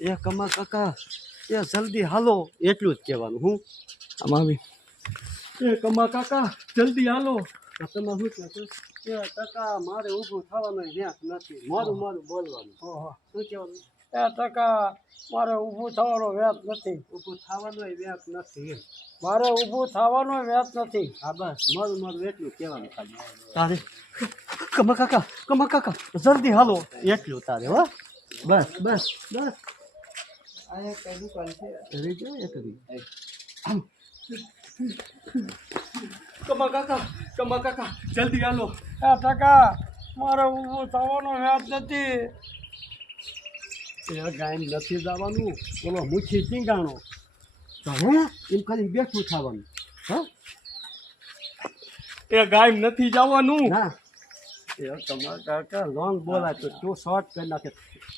એ કમા કાકા એ જલ્દી હાલો એટલું જ કહેવાનું હું આમાં આવી એ કમા કાકા જલ્દી હાલો તમે શું કહેશો એ કાકા મારે ઊભું થવાનું વ્યાસ નથી મારું બોલવાનું શું કહેવાનું એ ટકા મારે ઊભું થવાનો વ્યાજ નથી. ઊભું થવાનો વ્યાસ નથી એમ મારે ઊભું થવાનો વ્યાજ નથી. હા બસ મારું એટલું કહેવાનું ખાલી તારે કમા કાકા જલ્દી હાલો એટલું તારે હો બસ આ એક કઈ દુકાન છે રહી ગયો એક કમા કાકા જલ્દી હાલો એ ટકા મારે ઊભું થવાનો વ્યાજ નથી. એ ગાયન નથી જવાનું બોલો મુઠ્ઠી ચીંગાણો તો હે એમ ખાલી બેઠું થવાનું હા એ ગાય નથી જવાનું. ના એ કમા કાકા લોંગ બોલાય તો તું શોર્ટ કરી નાખે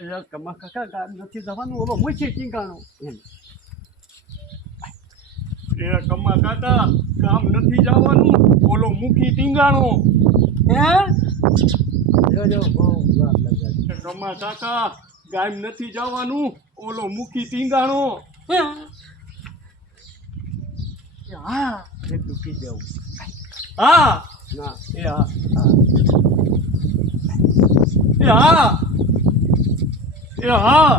એ કમા કાકા ગાયન નથી જવાનું બોલો મુઠ્ઠી ચીંગાણો એમ એ કમા કાકા કામ નથી જવાનું ઓલો મુખી ટીંગાણો. હે જો બહુ વાત લગાડી કમા કાકા ગાય નથી જવાનું ઓલો મુખી ટીંગાણો. હા એટલું કહી દેવું હા ના એ હા એ હા એ હા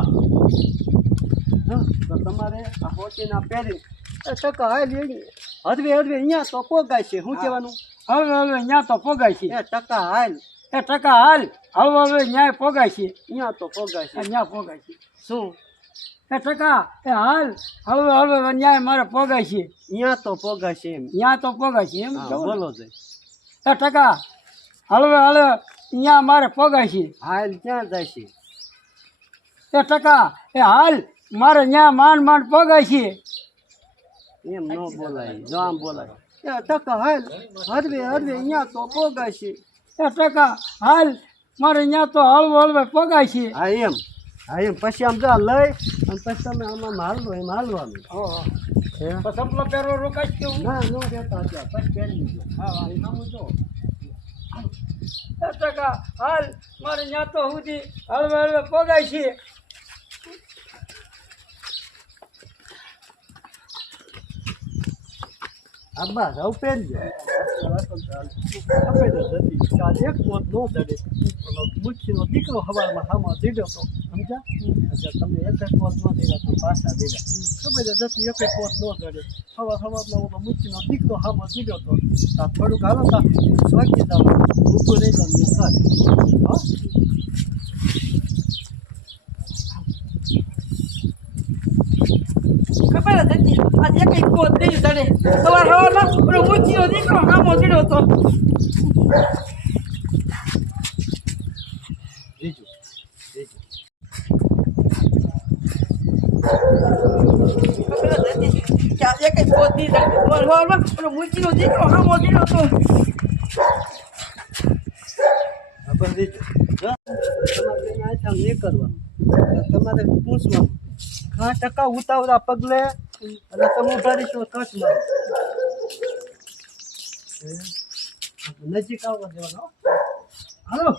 તો તમારે આ હોટીના પહેરી એ ટકા હદવે અહીંયા તો પોગાય છે શું કહેવાનું હવે અહીંયા તો પોગાય છે. એ ટકા હાલ એ ટકા હાલ હવે ન્યાય પોગાય છે. અહીંયા તો પોગાય છે અહીંયા પોગાય છે. શું એ ટકા એ હાલ હવે ન્યાય મારે પોગાય છે. અહીંયા તો પોગાય છે એમ અહીંયા તો પોગાય છે એમ બોલો છે એ ટકા હવે અહીંયા મારે પોગાય છે. હાલ ક્યાં જાય છે એ ટકા એ હાલ મારે ત્યાં માંડ પોગાય છે. એમ ન બોલાય જો આમ બોલાય એ ટકા હાલ હદવે અહીંયા તો પોગાય છે એ ટકા હાલ મારે અહીંયા તો હળવે પોગાય છે. હા એમ પછી આમ જો લઈ અને પછી તમે આમાં હાલવો એમ હાલવાનું સપલો પહેરવો રોકાય કેવું ના ન કહેતા હતા પછી પહેરી લીધો હા એનામ જો એ ટકા હાલ મારે ત્યાં તો સુધી હળવે પોગાય છે. આબા જાવ પહેરજો એક પોત નો દડે મુઠ્ઠીનો દીકરો હવારમાં હામાં દીધો તો સમજા તમે એક જ પોત નો દીધા તો પાછા દીધા ખબર જતી એક પોત નો દડે હવારમાં ઓલો મુઠ્ઠીનો દીકરો હામાં દીધો તો આ થોડુંક હાલો તા સ્વાગી જાવ ઊભું રહી જાવ હા ખબર જ હતી આજે કઈ પોત નહીં ચડે સવારમાં પેલો મૂચીનો દીકરો આમો ચડ્યો હતો. ખબર જ હતી કે આજે કઈ પોત નહીં ચડે સવારમાં પેલો મૂચીનો દીકરો આમો ચડ્યો હતો. નહીં કરવાનું તમારે પૂછવાનું ઘણા ટકા ઉતાવળા પગલે એટલે તમે ભરીશું કચ્છમાં નજીક આવવા દેવાનો હાલો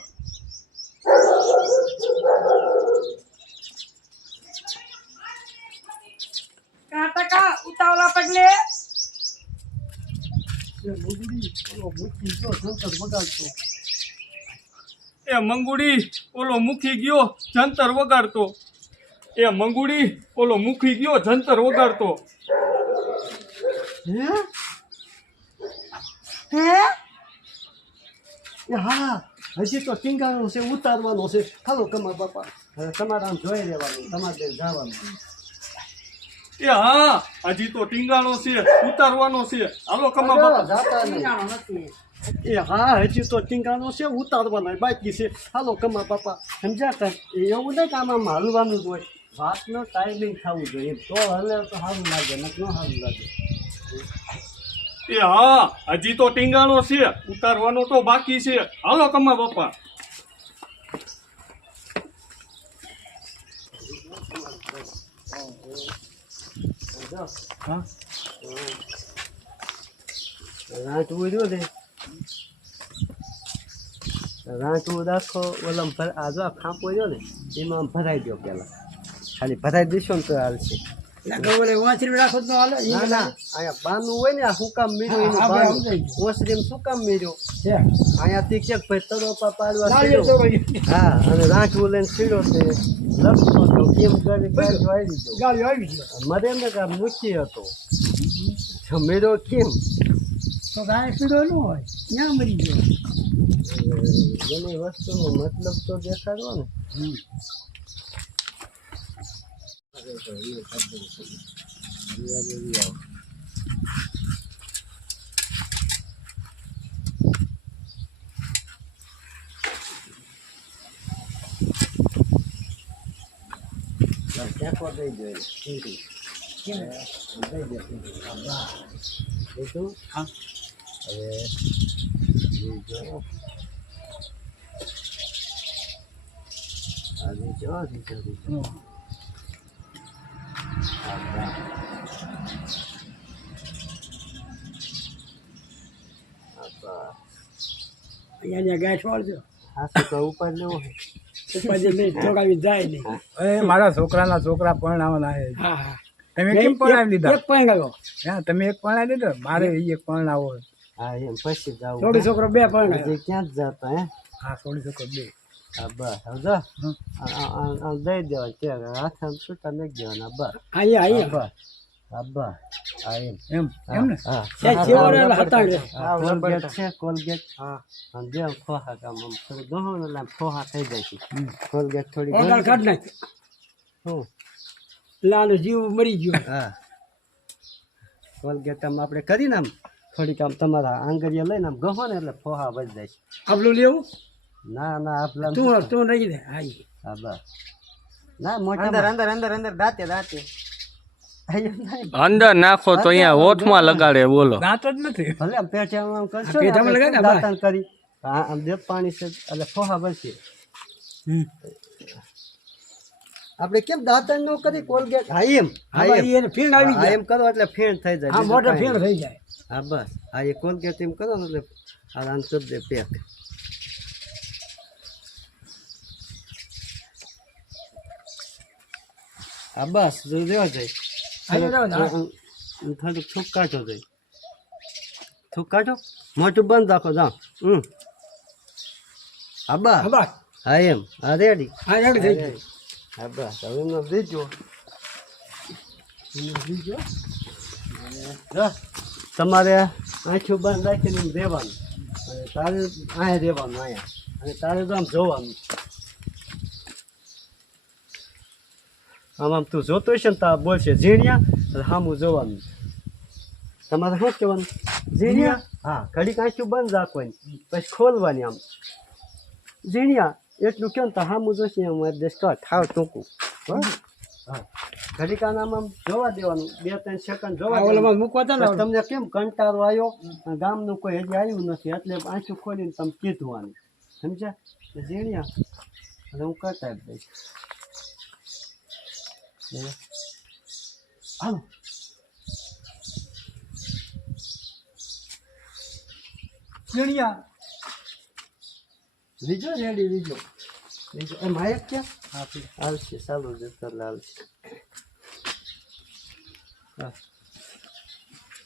ઘણા ટકા ઉતાવળા પગલે એ મંગુડી ઓલો મુખી ગયો જંતર વગાડતો. એ મંગુડી ઓલો મુખી ગયો જંતર વગાડતો. હા હજી તો ટીંગાણું છે ઉતારવાનો છે હાલો કમા બાપા તમારે આમ જોઈ લેવાનું તમારે જવાનું એ હા હજી તો ટીંગાણો છે ઉતારવાનો છે હાલો કમા બાપા. જાતા નહીં એ હા હજી તો ટીંગાણો છે ઉતારવાનો બાકી છે હાલો કમા બાપા સમજ્યા એવું નહીં કે આમાં હાલવાનું જ હોય વાતનો ટાઈમિંગ થવું જોઈએ તો હલે તો સારું લાગે ન સારું લાગે એ હા હજી તો ટીંગાણો છે ઉતારવાનો તો બાકી છે હાલો કમા બાપા. હા રાત ઉડ્યો છે રાંટવું રાખો ઓલમ આ જો આ ખાંપો રહ્યો ને એમાં આમ ભરાઈ દો પેલા ખાલી ભરાઈ દઈશો ને તો હાલશે રાખો તો હાલે ના ના અહીંયા બાનું હોય ને આ શું કામ મેળ્યો એનું હા, બાનું આપણે સમજાઈ ઓસરીમ શું કામ મેળ્યો છે અહીંયાથી ક્યાંક ભાઈ તરોપા પાડવા નાળિયેર સીડ્યો. તો કરી. હા અને રાંટવું લઈને સીડ્યો તે લખતો હતો કેમ કરી ગાડીઓ આવી ગયો ગાડી આવી છે મરે ને કે મૂકી હતો જમેરો કેમ તો ગાય પીડો ન હોય ત્યાં મરી ગયો એની વસ્તુનો મતલબ તો દેખાડવો ને ટેકો દઈ દો એને. સીધી. દઈ દો સીધી. દીધું? હવે બીજો આ બીજો બીજો અહીંયા ગાય છોડજો હા તો તો ઉપર લેવો પછી નહીં ચોગાવી જાય નહીં એ મારા છોકરાના છોકરા પરણાવવાના છે. હા હા તમે કેમ પરણાવી લીધા? એક પણ ગયો હા, તમે એક પરણાવી દીધો, મારે ઈ એક પરણાવો છે. હા એમ પછી જાવ થોડી છોકરો બે પણ હજી ક્યાં જ જતા હે હા, સોળી છોકરો બે. હા બસ સમજો આમ દઈ દેવા કે હાથ આમ છૂટા નાખી દેવાના બસ અહીંયા બસ હા બસ હા એમ એમ એમ ને? હા કોલગેટ છે કોલગેટ હા અને જેમ ખોહા કામ આમ થોડું ગહો ને એટલે આમ ખોહા થઈ જાય છે કોલગેટ થોડી ઓગળ કાઢ નાખ શું લાનો જીવ મરી ગયો હા કોલગેટ આમ આપણે કરીને આમ થોડીક આમ તમારા આંગળીએ લઈને આમ ગહો ને એટલે ફોહા વધી જાય છે આપલું લેવું ના ના આપલા તું રહી દે હા હા બસ ના મોટા અંદર દાંતે અંદર નાખો તો અહીંયા ઓઠમાં લગાડે બોલો દાંત જ નથી. ભલે આમ પેટામાં આમ કરશો ને પેટામાં આપણે લગાડે, દાંતણ કરી હા આમ દેખ પાણી છે એટલે ફોહા બનશે આપણે કેમ દાંતણ નો કરી કોલગેટ હા એમ એને ફીણ આવી હા, જાય એમ કરો એટલે ફેણ થઈ જાય હા બીજું મોટો કાંઈ ફીણ નહીં. થઈ જાય હા બસ હા એ કોલગેટ એમ કરો ને એટલે આરામ કરી દે પેક હા બસ જો રેવા જાય હા, રેવા જાય. થોડુંક થૂક કાઢો જાય થૂક કાઢો મોટું બંધ રાખો જાઓ હા બસ હા બસ હા એમ હા રેડી હા રેડી થઈ ગયું હા બસ હવે એમને દીજો તમારે આંખું બંધ રાખીને એમ રહેવાનું અને તારે અહીંયા રહેવાનું અહીંયા અને તારે તો આમ જોવાનું આમ તું જોતો હશે ને તો આ બોલશે ઝીણિયા એટલે સામું જોવાનું તમારે શું કહેવાનું ઝીણિયા હા ઘડીક આંખું બંધ રાખવાની પછી ખોલવાની આમ ઝીણિયા એટલું કેમ તો સામું જોશે એમ દેશ કર ઠાવ ટૂંકું બસ હા ઘડીક આમ આમ જોવા દેવાનું 2-3 સેકન્ડ જોવા આ દેવાનું ઓલામાં મૂકવા હતા ને પછી તમને કેમ કંટાળો આવ્યો અને ગામનું કોઈ હજી આવ્યું નથી એટલે આંખું ખોલીને તમે કીધું સમજ્યા ઝીણિયા અને હું કરતા જ દઈશ હાલો ઝીણિયા લીજો રેડી લીજો એ માયક ક્યાં આવશે ચાલુ જતર આવશે હા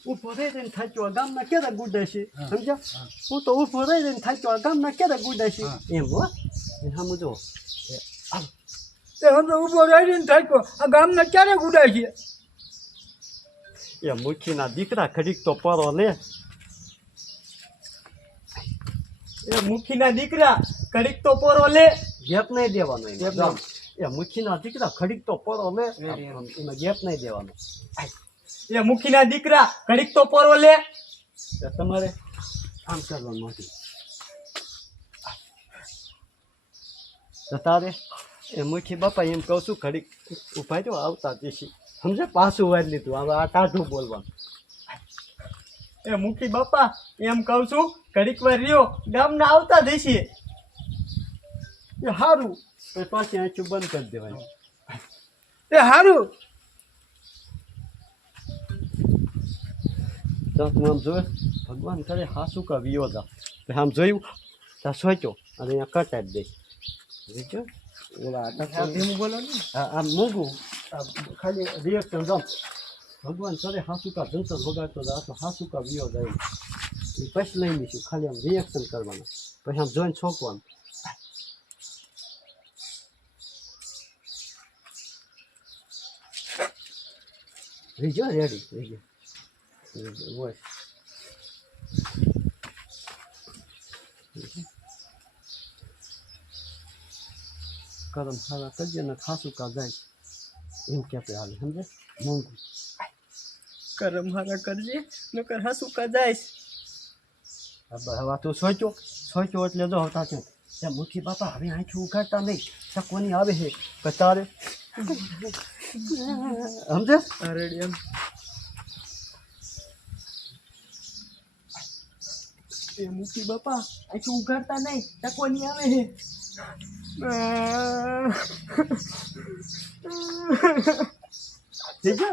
ઉભો રહી જઈને થાચ્યો ગામના કેરા ગુડે છે સમજ્યા હું તો ઉભો રહી જઈને થાચ્યો ગામના કેરા ગુડે છે એમ હો સામું જો તે હમણાં ઊભો રહીને થાક્યો, આ ગામના ક્યારે ગુડાય છે? એ મુખીના દીકરા ઘડીક તો પરો લે એ મુખીના દીકરા ઘડીક તો પોરો લે ગેપ નહીં દેવાનો એમાં. એ મુખીના દીકરા ઘડીક તો પરો લે એમાં ગેપ નહીં દેવાનો એ મુખીના દીકરા ઘડીક તો પોરો લે એ તમારે આમ કરવાનું નથી તો તારે એ મુખી બાપા એમ કહું છું ઘડીક ઉભા જો આવતા દેશી સમજે પાછું વાળી લીધું હવે આ ટાઢું બોલવાનું એ મુખી બાપા એમ કહું છું ઘડીક વાર રહ્યો ગામના આવતા દેશી એ સારું પછી પાછી આંચું બંધ કરી દેવાની એ હારું. તો તું આમ જોયે ભગવાન કરે હાસું કા વિયો જા આમ જોયું ત્યાં સોચ્યો અને અહીંયા કટાઈ દઈશ બીજું ઓલા ધીમું બોલો ને આ મૂંગું ખાલી રિએક્શન જમ ભગવાન કરે હાસુકા જંતર વગાડતો જાય તો હાસુકા વિયો જાય એ પછી લઈ લઈશું ખાલી આમ રિએક્શન કરવાનું પછી આમ જોઈને છોકવાનું રીજો રેડી રીજો હોય કરમ સારા કરજે ને ખાસું કા જાય એમ કે હાલે સમજે મોંઘું કરમ હારા કરજે નકર હાસુ કા જાઈશ હવે તું સોચ્યો એટલે જો હતા છે ત્યાં મુખી બાપા હવે આંખી ઉગાડતા નહીં ત્યાં કોની આવે છે કે તારે સમજે રેડી એમ એ મુખી બાપા આંખી ઉગાડતા નહીં ત્યાં કોની આવે છે રીજો